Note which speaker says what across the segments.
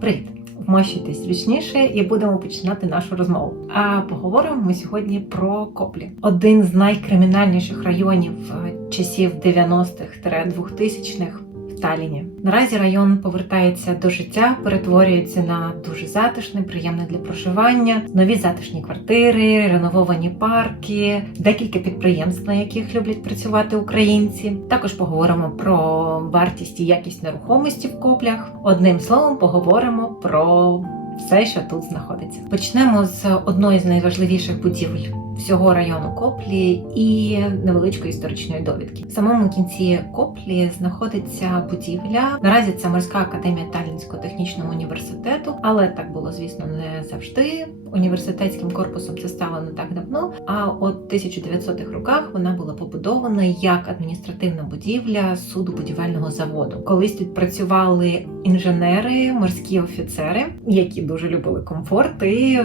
Speaker 1: Привіт! Вмощуйтесь зручніше і будемо починати нашу розмову. А поговоримо ми сьогодні про Коплі, один з найкримінальніших районів е, часів 90-х-2000-х Таліні. Наразі район повертається до життя, перетворюється на дуже затишний, приємний для проживання, нові затишні квартири, ренововані парки, декілька підприємств, на яких люблять працювати українці. Також поговоримо про вартість і якість нерухомості в коплях. Одним словом, поговоримо про все, що тут знаходиться. Почнемо з одної з найважливіших будівель всього району Коплі і невеличкої історичної довідки. В самому кінці Коплі знаходиться будівля. Наразі це морська академія Таллінського технічного університету, але так було, звісно, не завжди. Університетським корпусом це стало не так давно. А от 1900-х роках вона була побудована як адміністративна будівля суду будівельного заводу. Колись тут працювали інженери, морські офіцери, які дуже любили комфорт і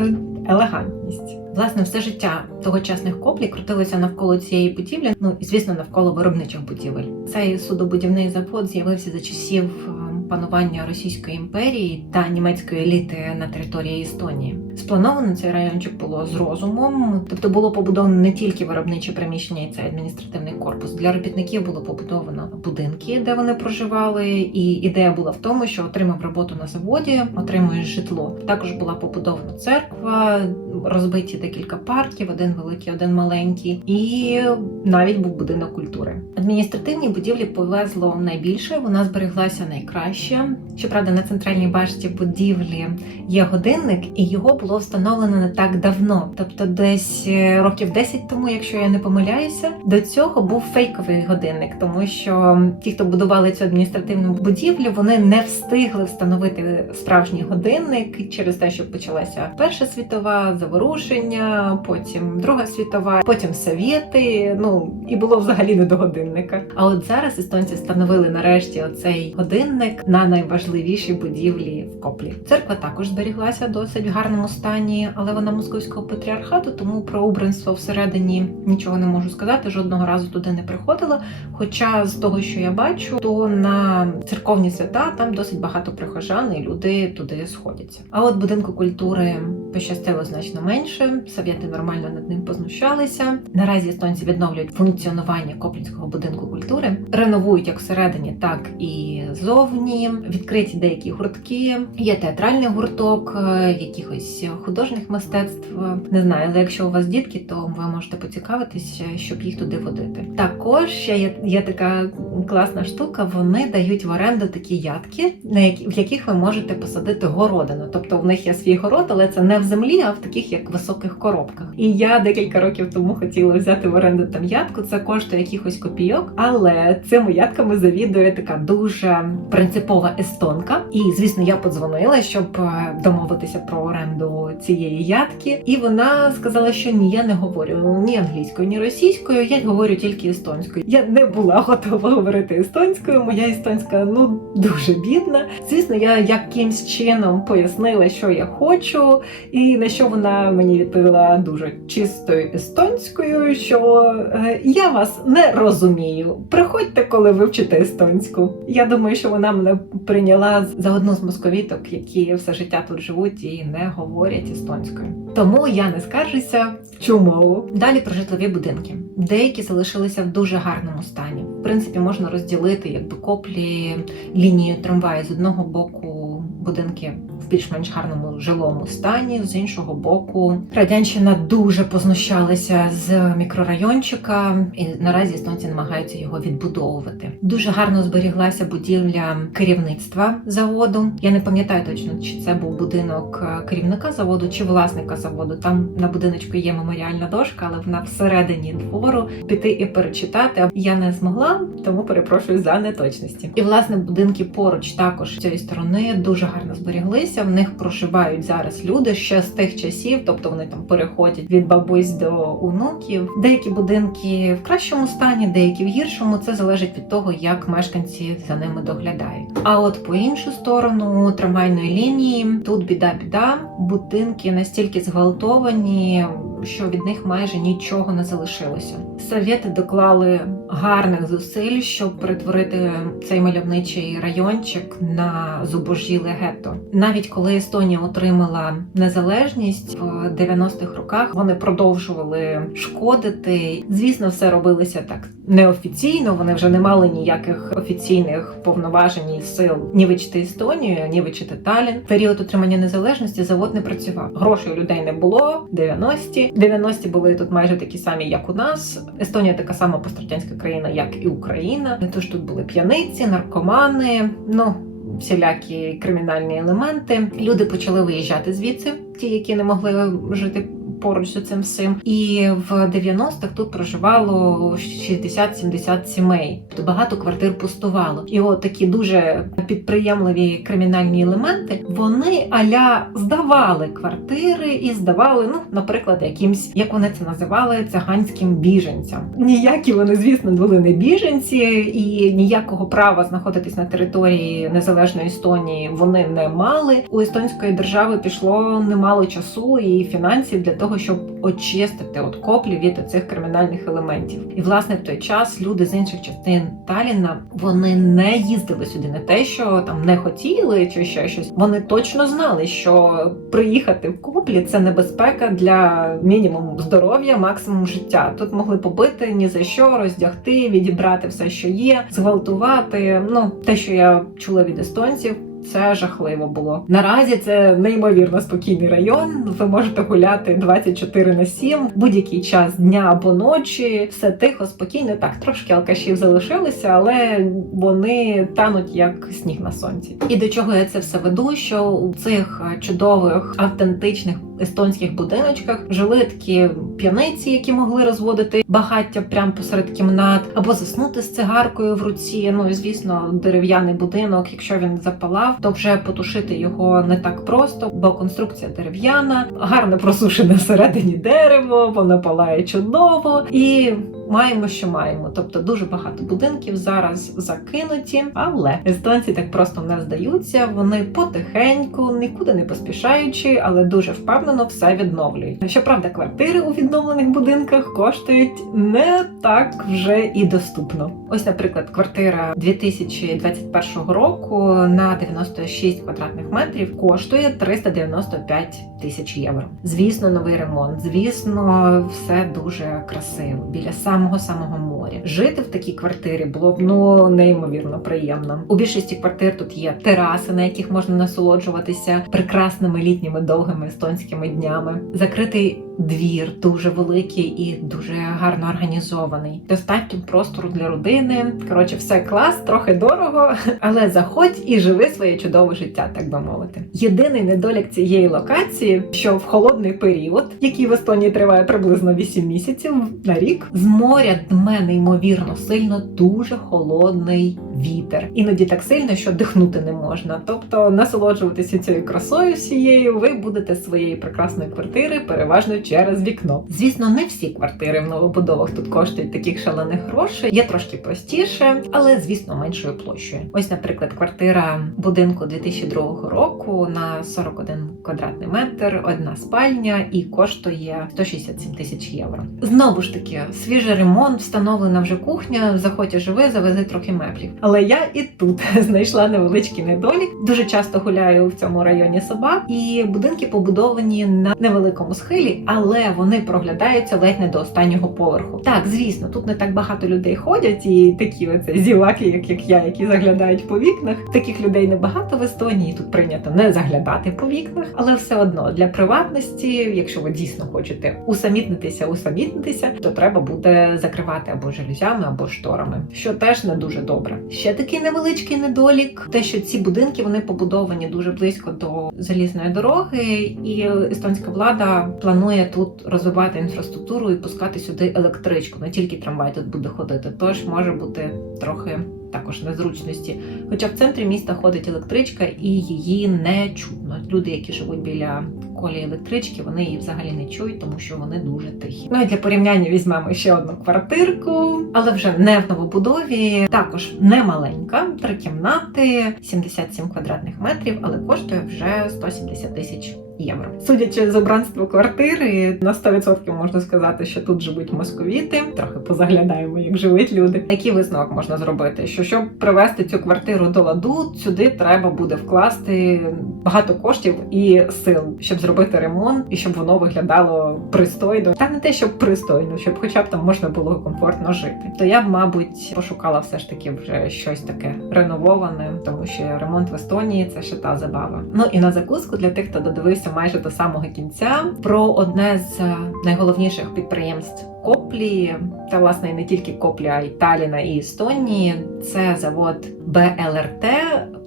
Speaker 1: елегантність. Власне, все життя тогочасних коплі крутилося навколо цієї будівлі. Ну і звісно, навколо виробничих будівель. Цей судобудівний завод з'явився за часів е, панування Російської імперії та німецької еліти на території Естонії. Сплановано цей райончик було з розумом, тобто було побудовано не тільки виробниче приміщення і цей адміністративний корпус. Для робітників було побудовано будинки, де вони проживали, і ідея була в тому, що отримав роботу на заводі, отримуєш житло. Також була побудована церква, розбиті декілька парків, один великий, один маленький, і навіть був будинок культури. Адміністративні будівлі повезло найбільше. Вона збереглася найкраще. Щоправда, на центральній башті будівлі є годинник, і його було встановлено не так давно, тобто десь е, років 10 тому, якщо я не помиляюся, до цього був фейковий годинник, тому що ті, хто будували цю адміністративну будівлю, вони не встигли встановити справжній годинник через те, що почалася Перша світова заворушення, потім Друга світова, потім совєти. Ну і було взагалі не до годинника. А от зараз естонці встановили нарешті оцей годинник на найважливішій будівлі в Коплі. Церква також зберіглася досить гарному стані, але вона московського патріархату, тому про убранство всередині нічого не можу сказати. Жодного разу туди не приходила. Хоча з того, що я бачу, то на церковні свята там досить багато прихожан, і люди туди сходяться. А от будинку культури пощастило значно менше. Совєти нормально над ним познущалися. Наразі естонці відновлюють функціонування Коплінського будинку культури, реновують як всередині, так і зовні. Відкриті деякі гуртки. Є театральний гурток, е, якихось художніх мистецтв. Не знаю, але якщо у вас дітки, то ви можете поцікавитись, щоб їх туди водити. Також ще є, є така класна штука. Вони дають в оренду такі ядки, на які в яких ви можете посадити городину. Тобто в них є свій город, але це не в землі, а в таких як високих коробках. І я декілька років тому хотіла взяти в оренду там ядку. Це коштує якихось копійок, але цими ядками завідує така дуже принципова естонка. І звісно, я подзвонила, щоб е, домовитися про оренду цієї ядки. І вона сказала, що ні, я не говорю ні англійською, ні російською. Я говорю тільки естонською. Я не була готова говорити естонською. Моя естонська ну дуже бідна. Звісно, я якимсь чином пояснила, що я хочу, і на що вона мені відповіла дуже чистою естонською, що е, я вас не розумію. Приходьте, коли вивчите естонську. Я думаю, що вона мене прийняла за одну з московіток, які все життя тут живуть і не говорять естонською. Тому я не скаржуся мову. Далі про житлові будинки. Деякі залишилися в дуже гарному стані. В принципі, можна розділити якби коплі лінію трамваю з одного боку будинки в більш-менш гарному жилому стані, з іншого боку, радянщина дуже познущалася з мікрорайончика, і наразі естонці намагаються його відбудовувати. Дуже гарно зберіглася будівля керівництва заводу. Я не пам'ятаю точно, чи це був будинок е, керівника заводу чи власника заводу. Там на будиночку є меморіальна дошка, але вона всередині двору піти і перечитати. Я не змогла, тому перепрошую за неточності. І власне будинки поруч також з цієї сторони дуже гарно зберіглися. В них проживають зараз люди ще з тих часів, тобто вони там переходять від бабусь до онуків. Деякі будинки в кращому стані, деякі в гіршому. Це залежить від того, як мешканці за ними доглядають. А от по іншу сторону трамвайної лінії тут біда-біда. Будинки настільки зґвалтовані, що від них майже нічого не залишилося. Совєти доклали гарних зусиль, щоб перетворити цей мальовничий райончик на зубожіле гетто. Навіть коли Естонія отримала незалежність в 90-х роках, вони продовжували шкодити. Звісно, все робилося так неофіційно. Вони вже не мали ніяких офіційних повноважень і сил нівечити Естонію, нівечити Талін. Період отримання незалежності завод не працював. Грошей у людей не було. 90-ті. 90-ті були тут майже такі самі, як у нас. Естонія така сама пострадянська країна, як і Україна. Тож тут були п'яниці, наркомани. Ну. Всілякі кримінальні елементи. Люди почали виїжджати звідси, ті, які не могли жити поруч з цим всім. І в 90-х тут проживало 60-70 сімей. Тобто багато квартир пустувало. І от такі дуже підприємливі кримінальні елементи вони аля здавали квартири і здавали, ну, наприклад, якимсь, як вони це називали, циганським біженцям. Ніякі вони, звісно, були не біженці, і ніякого права знаходитись на території незалежної Естонії вони не мали. У естонської держави пішло немало часу і фінансів для того, щоб очистити от коплі від цих кримінальних елементів. І власне в той час люди з інших частин Таліна вони не їздили сюди, не те, що там не хотіли чи ще щось. Вони точно знали, що приїхати в коплі це небезпека для мінімум здоров'я, максимум життя. Тут могли побити ні за що, роздягти, відібрати все, що є, зґвалтувати. Ну те, що я чула від естонців. Це жахливо було. Наразі це неймовірно спокійний район. Ви можете гуляти 24 на 7, будь-який час дня або ночі. Все тихо, спокійно. Так, трошки алкашів залишилися, але вони тануть як сніг на сонці. І до чого я це все веду? Що у цих чудових автентичних естонських будиночках жили такі п'яниці, які могли розводити багаття прямо посеред кімнат, або заснути з цигаркою в руці. Ну і звісно, дерев'яний будинок, якщо він запалав, то вже потушити його не так просто, бо конструкція дерев'яна, гарно просушене всередині дерево, воно палає чудово і. Маємо, що маємо, тобто дуже багато будинків зараз закинуті, але естонці так просто не здаються. Вони потихеньку, нікуди не поспішаючи, але дуже впевнено все відновлюють. Щоправда, квартири у відновлених будинках коштують не так вже і доступно. Ось, наприклад, квартира 2021 року на 96 квадратних метрів коштує 395 тисяч євро. Звісно, новий ремонт. Звісно, все дуже красиво біля самого самого моря. Жити в такій квартирі було б ну неймовірно приємно. У більшості квартир тут є тераси, на яких можна насолоджуватися прекрасними літніми довгими естонськими днями. Закритий двір дуже великий і дуже гарно організований. Достатньо простору для родини. Коротше, все клас, трохи дорого, але заходь і живи своє чудове життя, так би мовити. Єдиний недолік цієї локації, що в холодний період, який в Естонії триває приблизно 8 місяців на рік, з моря дме неймовірно сильно дуже холодний вітер. Іноді так сильно, що дихнути не можна. Тобто насолоджуватися цією красою всією, ви будете своєї прекрасної квартири переважно через вікно. Звісно, не всі квартири в новобудовах тут коштують таких шалених грошей. Є трошки простіше, але звісно меншою площею. Ось, наприклад, квартира будинку 2002 року на 41 квадратний метр, одна спальня і коштує 167 тисяч євро. Знову ж таки, свіжий ремонт, встановлена вже кухня. Заходь і живи, завези трохи меблів. Але я і тут знайшла невеличкий недолік. Дуже часто гуляю в цьому районі собак, і будинки побудовані на невеликому схилі, але вони проглядаються ледь не до останнього поверху. Так, звісно, тут не так багато людей ходять, і такі оце зіваки, як, як я, які заглядають по вікнах. Таких людей небагато в Естонії. Тут прийнято не заглядати по вікнах, але все одно для приватності, якщо ви дійсно хочете усамітнитися, усамітнитися, то треба буде закривати або жалюзями, або шторами, що теж не дуже добре. Ще такий невеличкий недолік, те, що ці будинки вони побудовані дуже близько до залізної дороги, і естонська влада планує тут розвивати інфраструктуру і пускати сюди електричку. Не тільки трамвай тут буде ходити, тож може бути трохи також незручності. Хоча в центрі міста ходить електричка і її не чутно. Люди, які живуть біля колії електрички, вони її взагалі не чують, тому що вони дуже тихі. Ну і для порівняння візьмемо ще одну квартирку, але вже не в новобудові. Також не маленька, три кімнати, 77 квадратних метрів, але коштує вже 170 тисяч. Євро. Судячи з обранства квартири, на 100% можна сказати, що тут живуть московіти. Трохи позаглядаємо, як живуть люди. Який висновок можна зробити? Що щоб привести цю квартиру до ладу, сюди треба буде вкласти багато коштів і сил, щоб зробити ремонт і щоб воно виглядало пристойно. Та не те, щоб пристойно, щоб хоча б там можна було комфортно жити. То я б, мабуть, пошукала все ж таки вже щось таке ренововане, тому що ремонт в Естонії це ще та забава. Ну і на закуску для тих, хто додивився майже до самого кінця, про одне з е, найголовніших підприємств. Коплі, та власне не тільки Коплі, а й Таліна і Естонії. Це завод БЛРТ,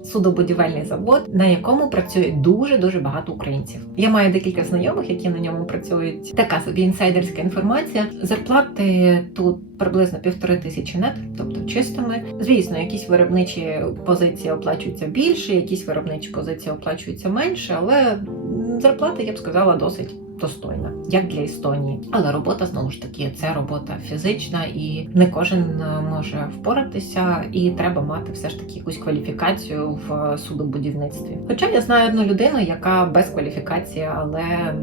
Speaker 1: судобудівельний завод, на якому працює дуже дуже багато українців. Я маю декілька знайомих, які на ньому працюють. Така собі інсайдерська інформація. Зарплати тут приблизно півтори тисячі нет, тобто чистими. Звісно, якісь виробничі позиції оплачуються більше, якісь виробничі позиції оплачуються менше, але м, зарплата, я б сказала, досить достойна, як для Естонії. Але робота знову ж таки це робота фізична, і не кожен е, може впоратися, і треба мати все ж таки якусь кваліфікацію в судобудівництві. Хоча я знаю одну людину, яка без кваліфікації, але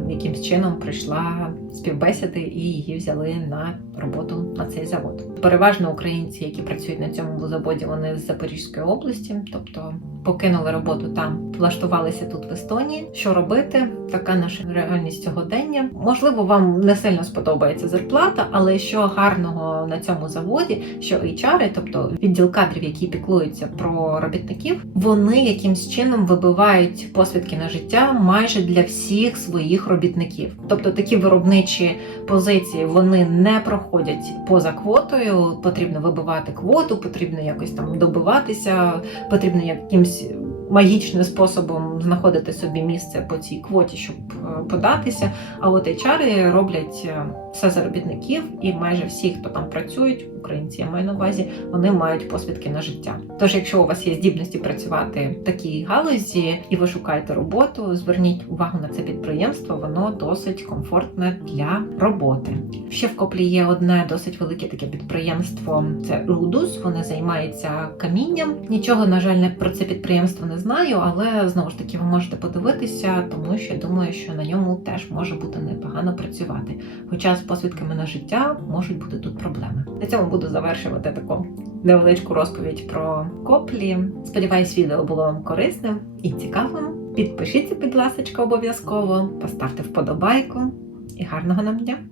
Speaker 1: якимсь чином прийшла співбесіди і її взяли на роботу на цей завод. Переважно українці, які працюють на цьому заводі, вони з Запорізької області, тобто покинули роботу там, влаштувалися тут в Естонії. Що робити? Така наша реальність сьогодення. Можливо, вам не сильно сподобається зарплата, але що гарного на цьому заводі, що HR, тобто відділ кадрів, які піклуються про робітників, вони якимсь чином вибивають посвідки на життя майже для всіх своїх робітників. Тобто такі виробничі позиції вони не проходять поза квотою. Потрібно вибивати квоту, потрібно якось там добиватися, потрібно якимсь магічним способом знаходити собі місце по цій квоті, щоб е, податися. А от HR роблять е, все за робітників, і майже всі, хто там працюють, українці я маю на увазі, вони мають посвідки на життя. Тож, якщо у вас є здібності працювати в такій галузі і ви шукаєте роботу, зверніть увагу на це підприємство, воно досить комфортне для роботи. Ще в Коплі є одне досить велике таке підприємство. Це Рудус. Вони займаються камінням. Нічого, на жаль, не про це підприємство не знаю, але знову ж таки ви можете подивитися, тому що думаю, що на ньому теж може бути непогано працювати. Хоча з посвідками на життя можуть бути тут проблеми. На цьому буду завершувати таку невеличку розповідь про коплі. Сподіваюсь, відео було вам корисним і цікавим. Підпишіться, будь ласка, обов'язково, поставте вподобайку і гарного нам дня!